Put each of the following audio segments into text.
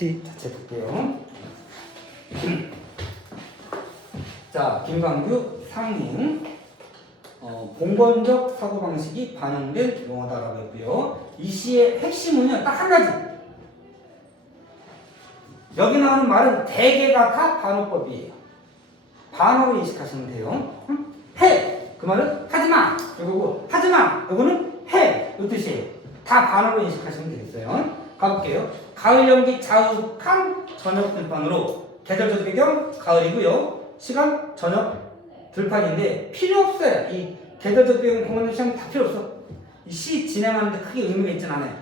자체 볼게요. 자, 김광규 상임 봉건적 사고방식이 반영된 용어다라고 했고요. 이 시의 핵심은요, 딱 한 가지. 여기 나오는 말은 대개가 다 반어법이에요. 반어로 인식하시면 돼요. 해! 그 말은 하지마! 이거고, 하지마! 이거는 해! 이 뜻이에요. 다 반어로 인식하시면 되겠어요. 가볼게요. 가을 연기 자욱한 저녁 들판으로, 계절적 배경 가을이고요. 시간 저녁 들판인데 필요 없어요. 이 계절적 배경 공간적 시간 다 필요 없어. 이 시 진행하는데 크게 의미가 있진 않아요.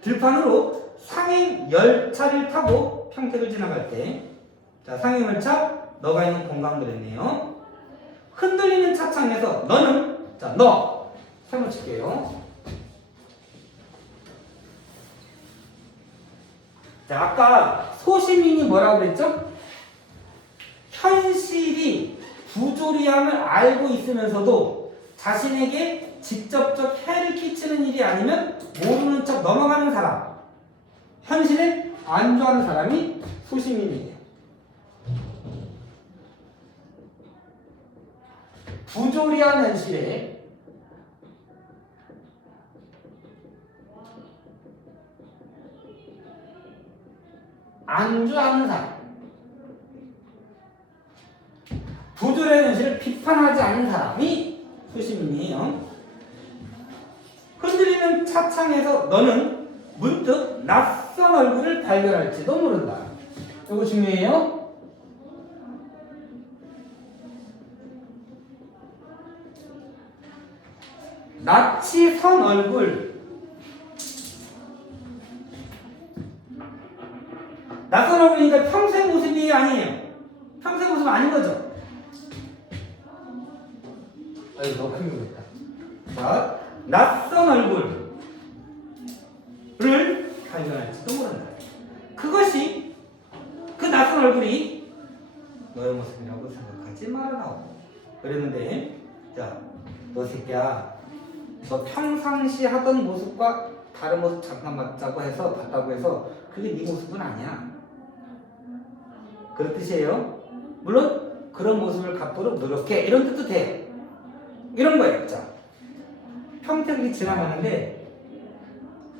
들판으로 상행 열차를 타고 평택을 지나갈 때, 자, 상행 열차 너가 있는 공간 그랬네요. 흔들리는 차창에서 너는, 자, 너 세모 칠게요. 자, 아까 소시민이 뭐라고 그랬죠? 현실이 부조리함을 알고 있으면서도 자신에게 직접적 해를 끼치는 일이 아니면 모르는 척 넘어가는 사람, 현실에 안주하는 사람이 소시민이에요. 부조리한 현실에 안주하는 사람, 부조리한 현실을 비판하지 않는 사람이 소시민이에요. 흔들리는 차창에서 너는 문득 낯선 얼굴을 발견할지도 모른다. 이거 중요해요. 낯이 선 얼굴. 낯선 얼굴이니까 평소의 모습이 아니에요. 평소의 모습 아닌 거죠. 아이고, 너무 큰 거겠다. 자, 낯선 얼굴을 발견할지도 모른다. 그것이, 그 낯선 얼굴이 너의 모습이라고 생각하지 말아라. 그랬는데, 자, 너 새끼야, 너 평상시 하던 모습과 다른 모습 잠깐 봤다고 해서 그게 네 모습은 아니야. 그런 뜻이에요. 물론 그런 모습을 갖도록 노력해, 이런 뜻도 돼요. 이런 거예요. 자, 평택이 지나가는데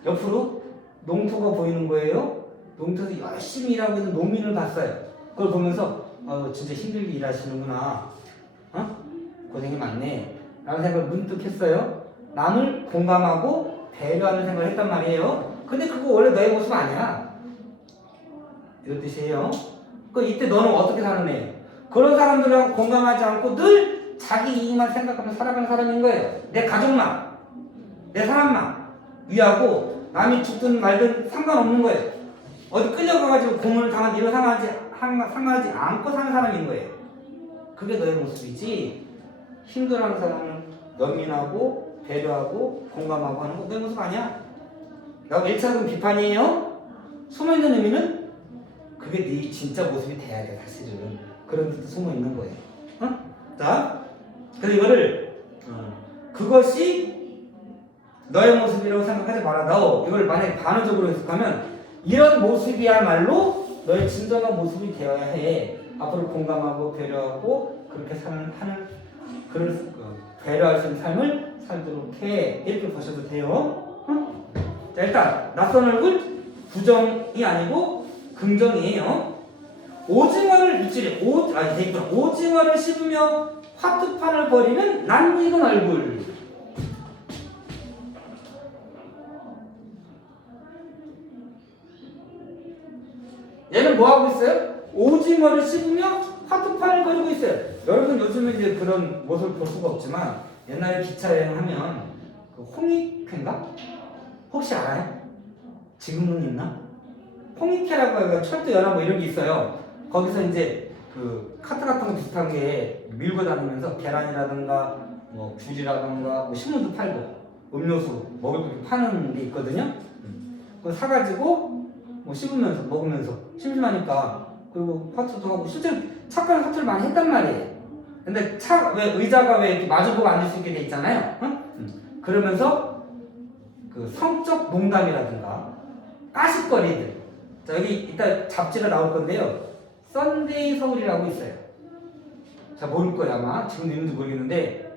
옆으로 농토가 보이는 거예요. 농토에서 열심히 일하고 있는 농민을 봤어요. 그걸 보면서 진짜 힘들게 일하시는구나, 고생이 많네 라는 생각을 문득 했어요. 남을 공감하고 배려하는 생각을 했단 말이에요. 근데 그거 원래 너의 모습 아니야, 이런 뜻이에요. 이때 너는 어떻게 사는 애예요? 그런 사람들하고 공감하지 않고 늘 자기 이익만 생각하며 살아가는 사람인 거예요. 내 가족만, 내 사람만 위하고 남이 죽든 말든 상관없는 거예요. 어디 끌려가가지고 고문을 당한 일을 상하지 않고 사는 사람인 거예요. 그게 너의 모습이지, 힘들어하는 사람을 연민하고 배려하고 공감하고 하는 거 너의 모습 아니야. 라고 1차적인 비판이에요. 숨어있는 의미는 그게 네 진짜 모습이 돼야 돼, 사실은. 그런 뜻도 숨어있는 거예요. 자, 그래서 이거를 그것이 너의 모습이라고 생각하지 말아. 너 이걸 만약에 반어적으로 해석하면 이런 모습이야말로 너의 진정한 모습이 되어야 해. 앞으로 공감하고 배려하고 그렇게 하는 그런 배려할 수 있는 삶을 살도록 해. 이렇게 보셔도 돼요. 자, 일단 낯선 얼굴 부정이 아니고 긍정이에요. 오징어를 오징어를 씹으며 화투판을 벌이는 낯익은 얼굴. 얘는 뭐 하고 있어요? 오징어를 씹으며 화투판을 벌이고 있어요. 여러분 요즘은 이제 그런 모습을 볼 수가 없지만 옛날에 기차 여행하면 그 홍익회인가? 혹시 알아요? 지금은 있나? 홍익회라고 해서 철도 연합 뭐 이런 게 있어요. 거기서 이제 그 카트 같은 거 비슷한 게 밀고 다니면서 계란이라든가 뭐 귤이라든가 뭐 식물도 팔고 음료수 먹을 거 파는 게 있거든요. 그거 사가지고 뭐 씹으면서 먹으면서 심심하니까, 그리고 화투도 하고 실제로 착한 화투를 많이 했단 말이에요. 근데 왜 의자가 왜 이렇게 마주보고 앉을 수 있게 돼 있잖아요. 그러면서 그 성적 농담이라든가 까십거리들 자, 여기 이따 잡지가 나올 건데요. 썬데이 서울이라고 있어요. 자, 모를 거예요, 아마. 지금 있는지 모르겠는데.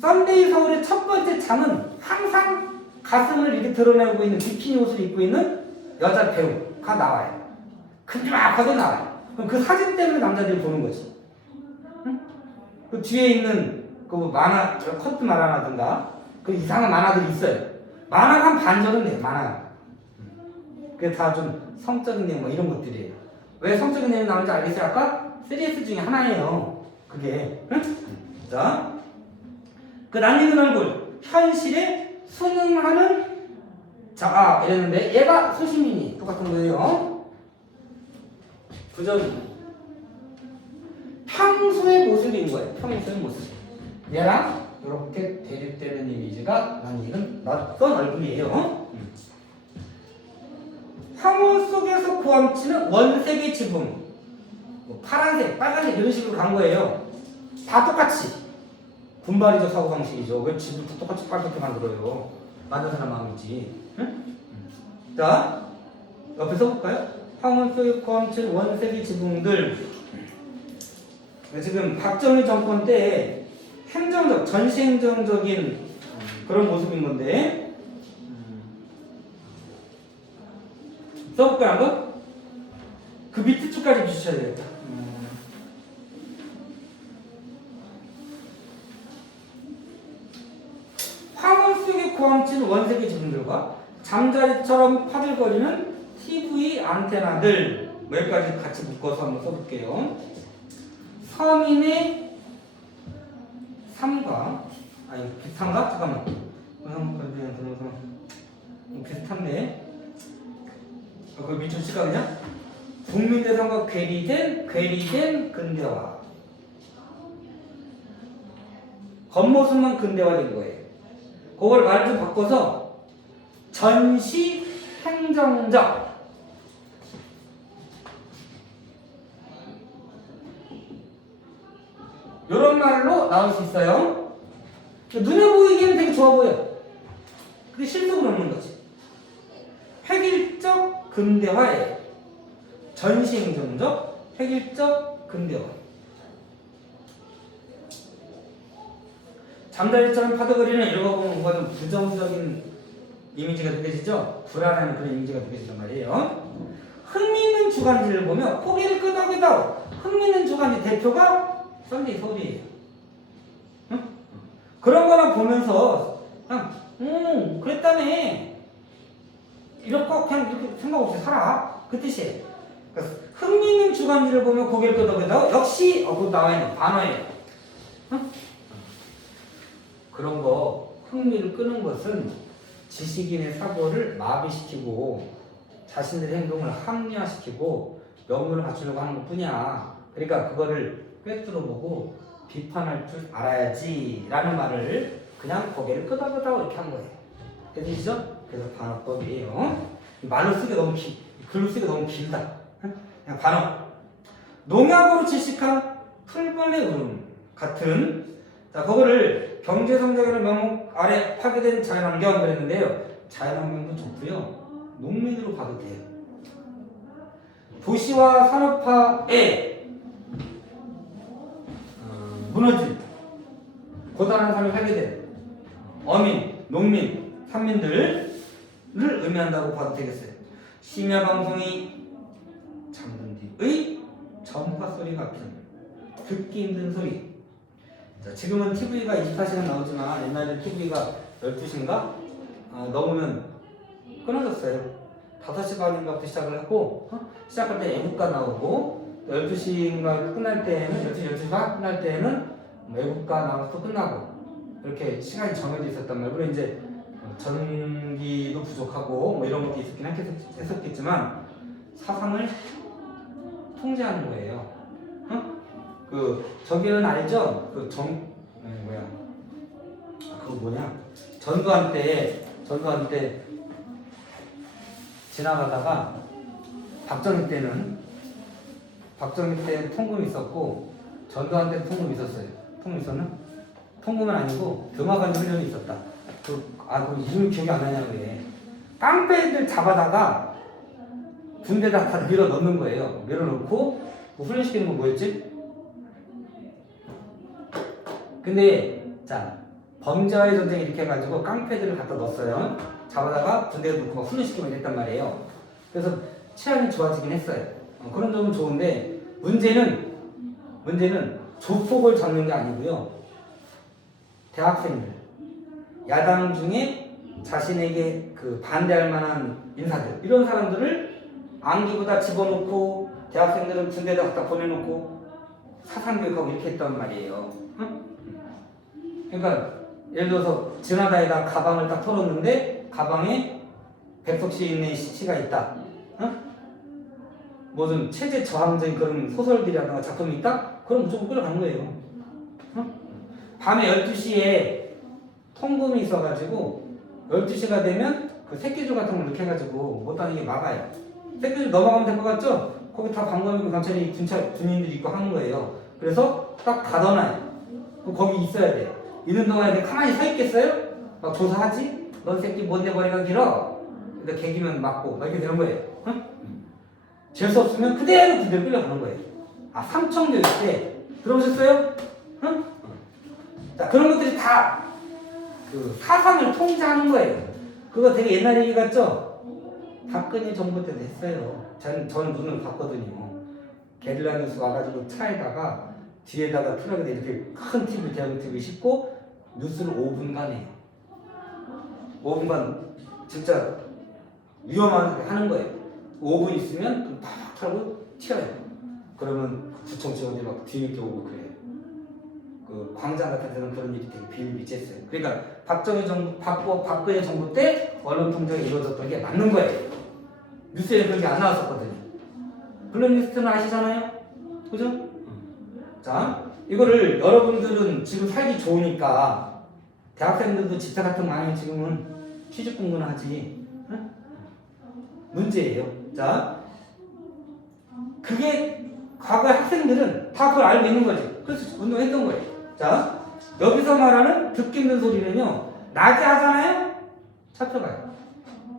썬데이 서울의 첫 번째 장은 항상 가슴을 이렇게 드러내고 있는 비키니 옷을 입고 있는 여자 배우가 나와요. 큼지막하게 나와요. 그럼 그 사진 때문에 남자들이 보는 거지. 응? 그 뒤에 있는 그 만화, 커트 만화라든가 그 이상한 만화들이 있어요. 만화가 한 반절은 돼요, 만화. 그게 다 좀 성적인 내용 뭐 이런 것들이에요. 왜 성적인 내용이 나오는지 알겠어요? 아까 3S 중에 하나예요. 그게. 응? 자, 그 낯익은 얼굴, 현실에 순응하는 자, 이랬는데 얘가 소시민이 똑같은 거예요. 부정이 평소의 모습인 거예요. 평소의 모습. 얘랑 이렇게 대립되는 이미지가 낯익은 낯선 얼굴이에요. 황혼 속에서 고함치는 원색의 지붕. 뭐 파란색, 빨간색 이런 식으로 간 거예요. 다 똑같이. 군발이적 사고방식이죠. 왜 지붕 다 똑같이 빨갛게 만들어요? 맞은 사람 마음이지. 응? 자, 옆에 써볼까요? 황혼 속에 고함치는 원색의 지붕들. 지금 박정희 정권 때 행정적, 전시행정적인 그런 모습인 건데 써볼까요, 한번? 그 밑에 줄까지 비추셔야 되겠다. 황혼 속에 고함치는 원색의 지붕들과 잠자리처럼 파들거리는 TV 안테나들 여기까지 같이 묶어서 한번 써볼게요. 서민의 삶과 아니 비슷한가? 잠깐만 비슷한데 그걸 밑줄 칠까 그냥? 국민의 삶과 괴리된 근대화 겉모습만 근대화된 거예요. 그걸 말 좀 바꿔서 전시 행정적 이런 말로 나올 수 있어요. 눈에 보이기에는 되게 좋아 보여. 근데 실속은 없는 거지. 획일적 근대화예요. 전시행정적 획일적 근대화. 잠자리처럼 파도거리는 읽어보면 뭔가 좀 부정적인 이미지가 느껴지죠? 불안한 그런 이미지가 느껴지단 말이에요. 흥미있는 주간지를 보면 고개를 끄덕이덕 흥미있는 주간지 대표가 썬데이 서울이에요. 응? 그런 거나 보면서 그냥 그랬다며 이렇게 그냥 이렇게 생각 없이 살아 그 뜻이에요. 그래서 흥미있는 주간지를 보면 고개를 끄덕이덕 역시 그 나와 있는 반어예요. 응? 그런 거 흥미를 끄는 것은 지식인의 사고를 마비시키고 자신들의 행동을 합리화시키고 명분을 갖추려고 하는 것뿐이야. 그러니까 그거를 꿰뚫어보고 비판할 줄 알아야지 라는 말을 그냥 고개를 끄덕끄덕 이렇게 한 거예요. 되시죠? 그래서 반어법이에요. 말로 쓰기 너무 글로 쓰기 너무 길다. 그냥 반어. 농약으로 질식한 풀벌레 울음 같은 자 그거를 경제성장이라는 명목 아래 파괴된 자연환경 그랬는데요. 자연환경도 좋고요. 농민으로 봐도 돼요. 도시와 산업화에 무너진 고단한 삶을 살게 된 어민, 농민, 산민들을 의미한다고 봐도 되겠어요. 심야 방송이 잠든 뒤의 전파 소리 같은 듣기 힘든 소리. 자, 지금은 TV가 24시간 나오지만 옛날에 TV가 12시인가? 넘으면 끊어졌어요. 5시 반인가부터 시작을 했고 시작할 때 애국가 나오고 12시인가 끝날 때에는 12시 반 끝날 때에는 애국가 나와서 또 끝나고 이렇게 시간이 정해져 있었단 말이에요. 물론 이제 전기도 부족하고 뭐 이런 것도 있었긴 했었겠지만 사상을 통제하는 거예요. 저기는 알죠? 전두환 때 지나가다가 박정희 때는 통금이 있었고 전두환 때는 통금이 있었어요. 통금 있었나? 통금은 아니고 등화관절 훈련이 있었다. 그 이름이 기억이 안 나냐고 그래. 깡패들 잡아다가 군대에다 다 밀어 넣는 거예요. 밀어 넣고 훈련시키는 건 뭐였지? 근데 자 범죄와의 전쟁 이렇게 해가지고 깡패들을 갖다 넣었어요. 잡아다가 군대에 놓고 막 훈련시키면 됐단 말이에요. 그래서 치안이 좋아지긴 했어요. 그런 점은 좋은데 문제는 조폭을 잡는 게 아니고요. 대학생들, 야당 중에 자신에게 그 반대할 만한 인사들 이런 사람들을 안기보다 집어넣고 대학생들은 군대에다 갖다 보내놓고 사상교육하고 이렇게 했단 말이에요. 응? 그러니까 예를 들어서 지나다니다 가방을 딱 털었는데 가방에 백석 시인의 시가 있다. 응? 무슨 체제 저항적인 그런 소설들이라든가 작품이 있다? 그럼 무조건 끌어가는 거예요. 응? 밤에 12시에 통금이 있어가지고 12시가 되면 그 새끼줄 같은 걸 이렇게 해가지고 못 다니게 막아요. 새끼줄 넘어가면 될 것 같죠? 거기 다 방범이고 경찰이 군인들이 있고 하는 거예요. 그래서 딱 가둬놔요. 거기 있어야 돼. 있는 동안에 가만히 서 있겠어요? 막 조사하지? 넌 새끼 뭔데 머리가 길어? 근데 개기면 맞고 막 이렇게 되는 거예요. 응? 재수 없으면 그대로 끌려가는 거예요. 아, 삼청교육 때 들어보셨어요? 응? 자, 그런 것들이 다 그 사상을 통제하는 거예요. 그거 되게 옛날 얘기 같죠? 박근혜 정부 때도 했어요. 저는 눈을 봤거든요. 게릴라 뉴스 와가지고 차에다가 뒤에다가 트럭에 이렇게 큰 TV, 대형 TV 싣고 뉴스를 5분간 해요. 5분간 진짜 위험하게 하는 거예요. 5분 있으면 팍 털고 튀어요. 그러면 구청 직원들이 막 뒤늦게 오고 그래요. 그 광장 같은 데는 그런 일이 되게 비일비재했어요. 그러니까 박정희 정부, 박근혜 정부 때 언론 통제가 이루어졌던 게 맞는 거예요. 뉴스에 그런 게 안 나왔었거든요. 블랙리스트는 아시잖아요? 그죠? 자, 이거를 여러분들은 지금 살기 좋으니까 대학생들도 집사 같은 거 많이 지금은 취직 공부는 하지. 응? 문제예요. 자, 그게 과거의 학생들은 다 그걸 알고 있는 거지. 그래서 운동했던 거예요. 자, 여기서 말하는 듣기 힘든 소리는요, 낮에 하잖아요? 잡혀가요.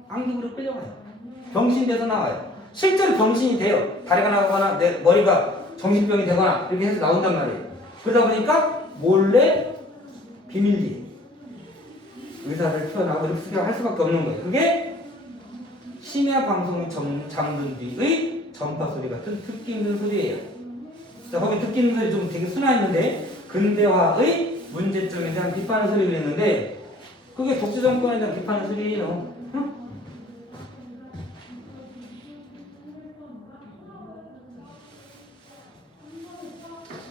안기부로 끌려가요. 병신이 돼서 나와요. 실제로 병신이 돼요. 다리가 나가거나 내 머리가 정신병이 되거나 이렇게 해서 나온단 말이에요. 그러다 보니까 몰래 비밀리에 의사를 표현하고 이렇게 할 수밖에 없는 거예요. 그게 심야 방송이 잠든 뒤의 전파 소리 같은 듣기 힘든 소리예요. 자, 거기 듣기 힘든 소리 좀 되게 순화했는데 근대화의 문제점에 대한 비판의 소리를 했는데 그게 독재 정권에 대한 비판의 소리예요. 응?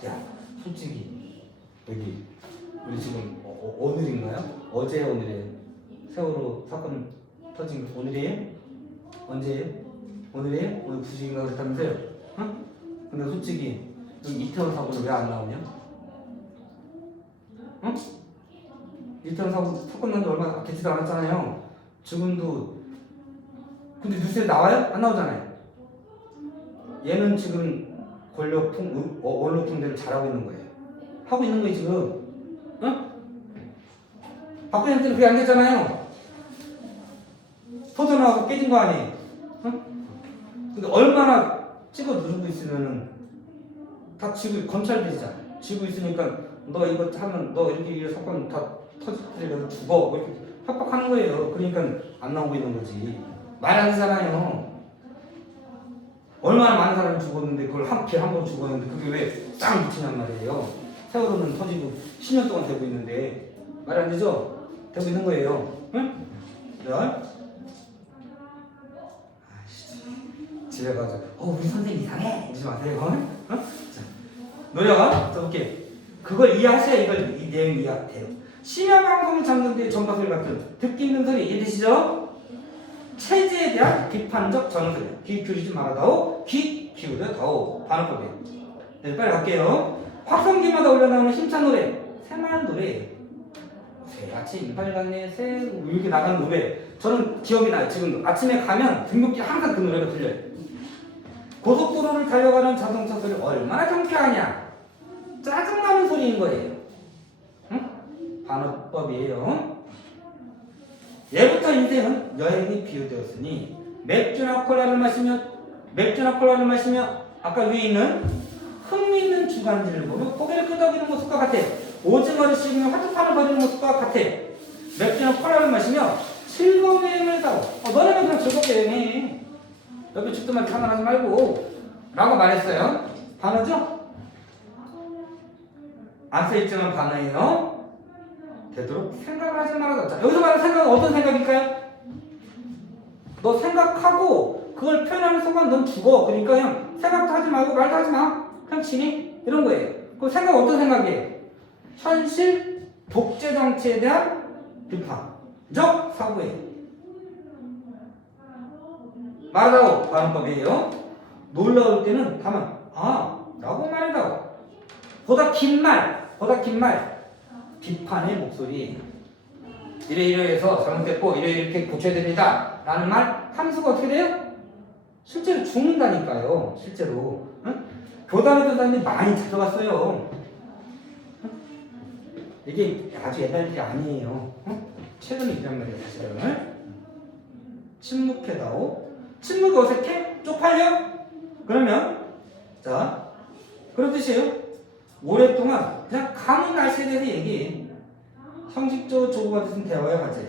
야, 솔직히 여기 우리 지금 오늘인가요? 어제 오늘이에요. 세월호 사건 터진 거 오늘이에요? 언제예요? 오늘이에요? 오늘 9시인가 그랬다면서요? 응? 근데 솔직히 여기 이태원 사고는 왜 안 나오냐? 응? 이태원 사건 난 지 얼마 되지도 않았잖아요. 지금도 근데 뉴스에 나와요? 안 나오잖아요. 얘는 지금 언론 통제를 잘하고 있는 거예요. 하고 있는 거예요 지금. 응? 박근혜 때는 그게 안 됐잖아요. 터져 나가고 깨진 거 아니에요. 응? 근데 얼마나 찍어 누르고 있으면은 다 검찰들이잖아. 쥐고 있으니까 너 이거 하면 너 이렇게 사건 다 터지려서 죽어. 뭐 이렇게 협박하는 거예요. 그러니까 안 나오고 있는 거지. 말 안 되잖아요. 얼마나 많은 사람이 죽었는데 그걸 한 번 죽었는데 그게 왜 짱 미치냔 말이에요. 세월호는 터지고 10년 동안 되고 있는데 말 안 되죠? 되고 있는 거예요. 응? 자, 집에 가서 우리 선생님 이상해 이러지 마세요. 어? 자, 노래가 써볼게요. 그걸 이해하셔야 이 내용 이해돼요. 심야 방송을 잡는데 전파 소리 같은 듣기 힘든 소리 이해되시죠? 체제에 대한 비판적 전소리. 귀 기울이지 말아다오. 귀 기울여다오. 반어법이에요. 네, 빨리 갈게요. 확성기마다 올려나오는 힘찬 노래. 새마을 노래예요. 새같이 인팔강에 새 이렇게 나가는 노래. 저는 기억이 나요. 지금 아침에 가면 등굣길 항상 그 노래가 들려요. 고속도로를 달려가는 자동차 소리 얼마나 경쾌하냐. 짜증나는 소리인 거예요. 응? 반어법이에요. 예부터 인생은 여행이 비유되었으니 맥주나 콜라를 마시며 맥주나 콜라를 마시며 아까 위에 있는 흥미있는 주간지를 보며 고개를 끄덕이는 모습과 같아. 오징어를 씹으며 화투판을 벌이는 모습과 같아. 맥주나 콜라를 마시며 즐거운 여행을 가고 너네는 그냥 즐겁게 여행해. 옆에 죽도 말고 상관하지 말고 라고 말했어요. 반어죠? 안 써있지만 반어예요. 되도록 생각을 하지 말아라. 자, 여기서 말하는 생각은 어떤 생각일까요? 너 생각하고 그걸 표현하는 순간 넌 죽어. 그러니까 그냥 생각도 하지 말고 말도 하지 마. 그냥 지니? 이런 거예요. 그 생각 어떤 생각이에요? 현실 독재 정치에 대한 비판적 사고예요. 말하다고 발언법이에요. 놀라울 때는 다만 라고 말한다고. 보다 긴 말 비판의 목소리. 이래이래해서 잘못됐고 이렇게 고쳐야 됩니다 라는 말 함수가 어떻게 돼요? 실제로 죽는다니까요. 실제로 교단의 교사님이 많이 찾아왔어요. 이게 아주 옛날 일이 아니에요. 최근 일이란 말이에요. 사실은 침묵해다오. 침묵이 어색해? 쪽팔려? 그러면 자 그런 뜻이에요. 오랫동안 그냥 가문 날씨에 대해서 얘기해. 형식적으로 주고받은 대화의 과제.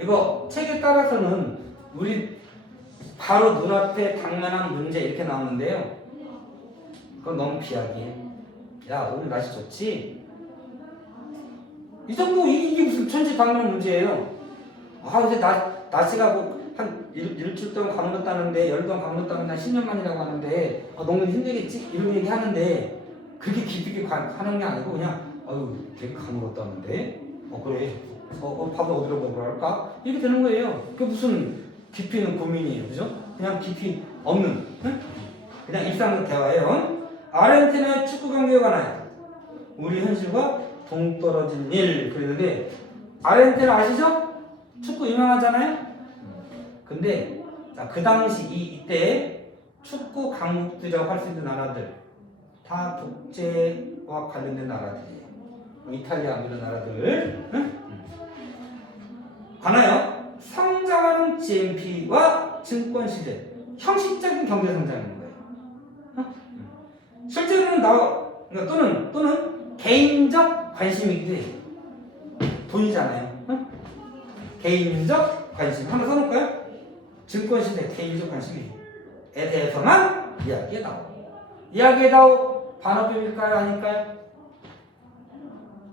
이거 책에 따라서는 우리 바로 눈앞에 당면한 문제 이렇게 나오는데요. 그건 너무 비약이에요. 야 오늘 날씨 좋지? 이 정도 이게 무슨 천지방면 문제예요. 근데 날씨가 뭐 한 일주일 동안 가물었다는데 열흘 동안 가물었다면 난 10년 만이라고 하는데 너무 힘들겠지? 이런 얘기 하는데 그렇게 깊이 있게 하는 게 아니고 그냥 되게 가물었다는데 그래 밥을 어디로 먹으러 할까? 이렇게 되는 거예요. 그게 무슨 깊이 있는 고민이에요. 그죠? 그냥 깊이 없는 그냥 일상적 대화예요. 아르헨티나의 축구 경기에 관하여 우리 현실과 동떨어진 일 그랬는데 아르헨티나 아시죠? 축구 유명하잖아요. 근데 그 당시 이때 축구 강국들이라고 할 수 있는 나라들 다 독재와 관련된 나라들이에요. 이탈리아 이런 나라들 관하여 성장하는 GNP와 증권 시대 형식적인 경제 성장인 거예요. 실제로는 그러니까 또는 개인적 관심이기도 해요. 돈이잖아요. 개인적 관심 하나 써놓을까요? 증권시대 개인적 관심에 대해서만 이야기해다오. 반어법일까요? 아닐까요?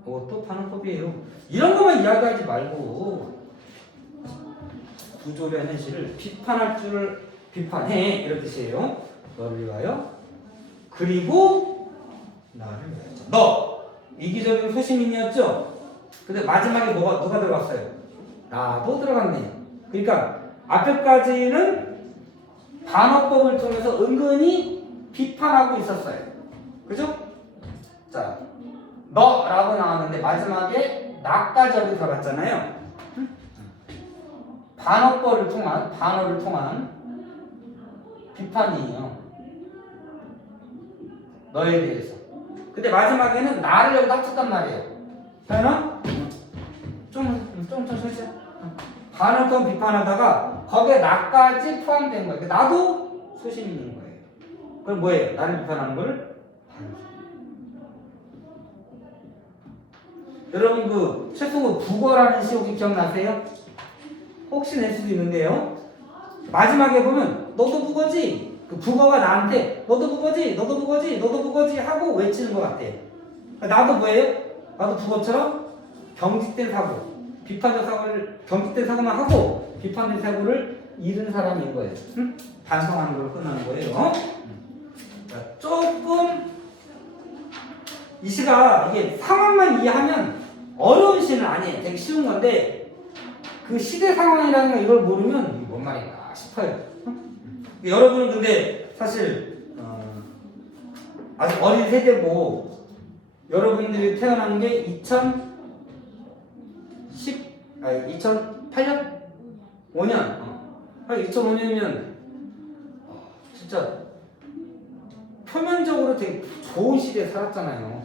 또 반어법이에요. 이런 것만 이야기하지 말고 구조의 현실을 비판할 줄을 비판해 이런 뜻이에요. 너를 위하여 그리고 나를 위하여. 너 이기적인 소시민이었죠? 근데 마지막에 누가 들어갔어요? 나도 들어갔네요. 그러니까 앞에까지는 반어법을 통해서 은근히 비판하고 있었어요. 그죠? 자, 너라고 나왔는데 마지막에 나까지 여기 들어갔잖아요. 반어를 통한 비판이에요. 너에 대해서. 근데 마지막에는 나를 여기 합쳤단 말이에요. 그러면 좀 천천히 반어법 비판하다가 거기에 나까지 포함된 거예요. 나도 소시민인 거예요. 그럼 뭐예요? 나를 비판하는 걸 여러분 최승우 국어라는 시 혹시 기억나세요? 혹시 낼 수도 있는데요. 마지막에 보면 너도 국어지? 그 국어가 나한테 너도 국어지 하고 외치는 것 같아. 나도 뭐예요? 나도 국어처럼 경직된 사고 경직된 사고만 하고 비판된 사고를 잃은 사람인 거예요. 반성하는 걸로 끝나는 거예요. 자, 조금 이 시가 이게 상황만 이해하면 어려운 시는 아니에요. 되게 쉬운 건데 그 시대 상황이라는 거 이걸 모르면 이게 뭔 말인가 싶어요. 여러분은 근데 사실 아직 어린 세대고 여러분들이 태어난 게 2008년? 5년? 2005년이면 진짜 표면적으로 되게 좋은 시대에 살았잖아요.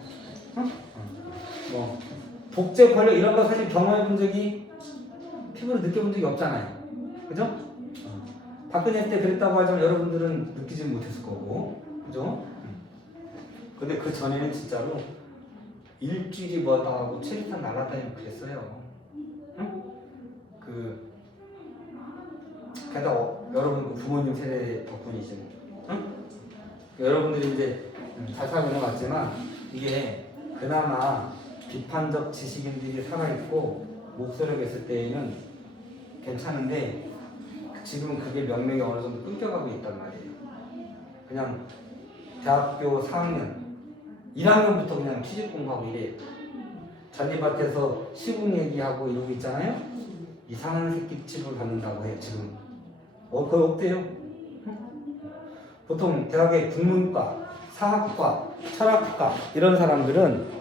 뭐 독재 권력 이런 거 사실 경험해 본 적이 피부로 느껴본 적이 없잖아요. 그죠? 박근혜 때 그랬다고 하지만 여러분들은 느끼지 못했을 거고, 그죠? 근데 그 전에는 진짜로 일주일이 뭐다 하고 체류탄 날아다니고 그랬어요. 응? 게다가 여러분 부모님 세대 덕분이지 뭐. 응? 여러분들이 이제 잘 살고 넘어갔지만 이게 그나마 비판적 지식인들이 살아있고 목소리가 있을 때에는 괜찮은데 지금 그게 명맥이 어느 정도 끊겨가고 있단 말이에요. 그냥 대학교 4학년, 1학년부터 그냥 취직 공부하고 이래요. 잔디밭에서 시국 얘기하고 이러고 있잖아요. 이상한 새끼 취급을 받는다고 해요. 지금 거의 없대요. 보통 대학의 국문과, 사학과, 철학과 이런 사람들은